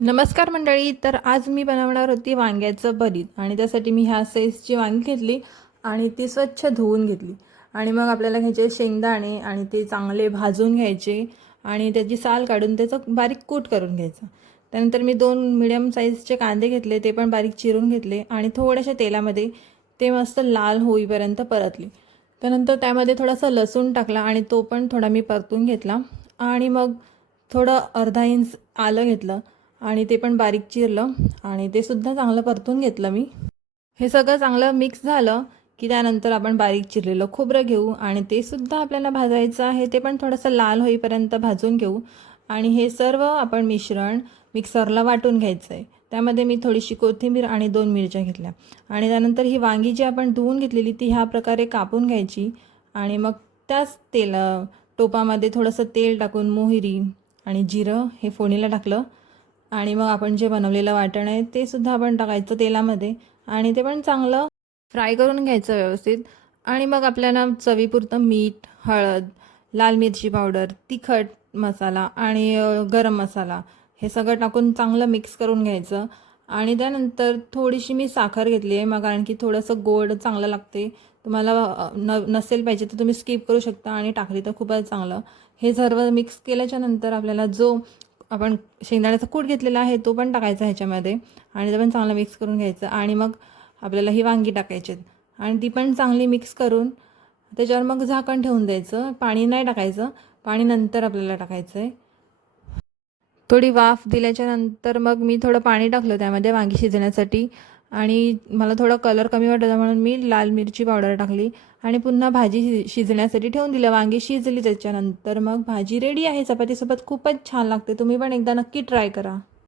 नमस्कार मंडळी. तर आज मी बनवणार होती वांग्याचं भरीत आणि त्यासाठी मी ह्या साईजची वांगी घेतली आणि ती स्वच्छ धुवून घेतली. आणि मग आपल्याला घ्यायचे शेंगदाणे आणि ते चांगले भाजून घ्यायचे आणि त्याची साल काढून त्याचं बारीक कूट करून घ्यायचं. त्यानंतर मी 2 मिडियम साईजचे कांदे घेतले, ते पण बारीक चिरून घेतले आणि थोड्याशा तेलामध्ये ते मस्त लाल होईपर्यंत परतले. त्यानंतर त्यामध्ये थोडासा लसूण टाकला आणि तो पण थोडा मी परतून घेतला आणि मग थोडं अर्धा इंच आलं घेतलं आणि ते पण बारीक चिरलं आणि ते सुद्धा चांगलं परतून घेतलं मी. हे सगळं चांगलं मिक्स झालं की त्यानंतर आपण बारीक चिरलेलं खोबरं घेऊ आणि ते सुद्धा आपल्याला भाजायचं आहे. ते पण थोडंसं लाल होईपर्यंत भाजून घेऊ आणि हे सर्व आपण मिश्रण मिक्सरला वाटून घ्यायचं आहे. त्यामध्ये मी थोडीशी कोथिंबीर आणि 2 मिरच्या घेतल्या आणि त्यानंतर ही वांगी जी आपण धुवून घेतलेली ती ह्या प्रकारे कापून घ्यायची आणि मग त्याच टोपामध्ये थोडंसं तेल टाकून मोहरी आणि जिरं हे फोडणीला टाकलं आणि मग आपण जे बनवलेलं वाटण आहे ते सुद्धा आपण टाकायचं तेलामध्ये आणि ते पण चांगलं फ्राय करून घ्यायचं व्यवस्थित. आणि मग आपल्याला चवीपुरतं मीठ, हळद, लाल मिरची पावडर, तिखट मसाला आणि गरम मसाला हे सगळं टाकून चांगलं मिक्स करून घ्यायचं. आणि त्यानंतर थोडीशी मी साखर घेतली आहे, मग कारण की थोडंसं गोड चांगलं लागते. तुम्हाला नसेल पाहिजे तर तुम्ही स्किप करू शकता आणि टाकली तर खूपच चांगलं. हे सर्व मिक्स केल्याच्या नंतर आपल्याला जो आपण शेंगदाण्याचा कूट घेतलेला आहे तो पण टाकायचा ह्याच्यामध्ये आणि ते पण चांगलं मिक्स करून घ्यायचं. आणि मग आपल्याला ही वांगी टाकायची आणि ती पण चांगली मिक्स करून त्याच्यावर मग झाकण ठेवून द्यायचं. पाणी नाही टाकायचं, पाणी नंतर आपल्याला टाकायचं आहे. थोडी वाफ दिल्याच्या नंतर मग मी थोडं पाणी टाकलं त्यामध्ये वांगी शिजण्यासाठी आणि मला थोडा कलर कमी वाटला म्हणून मी लाल मिरची पावडर टाकली आणि पुन्हा भाजी शिजण्यासाठी ठेवून दिलं. वांगी शिजली त्याच्यानंतर मग भाजी रेडी आहे. चपातीसोबत खूपच छान लागते. तुम्ही पण एकदा नक्की ट्राय करा.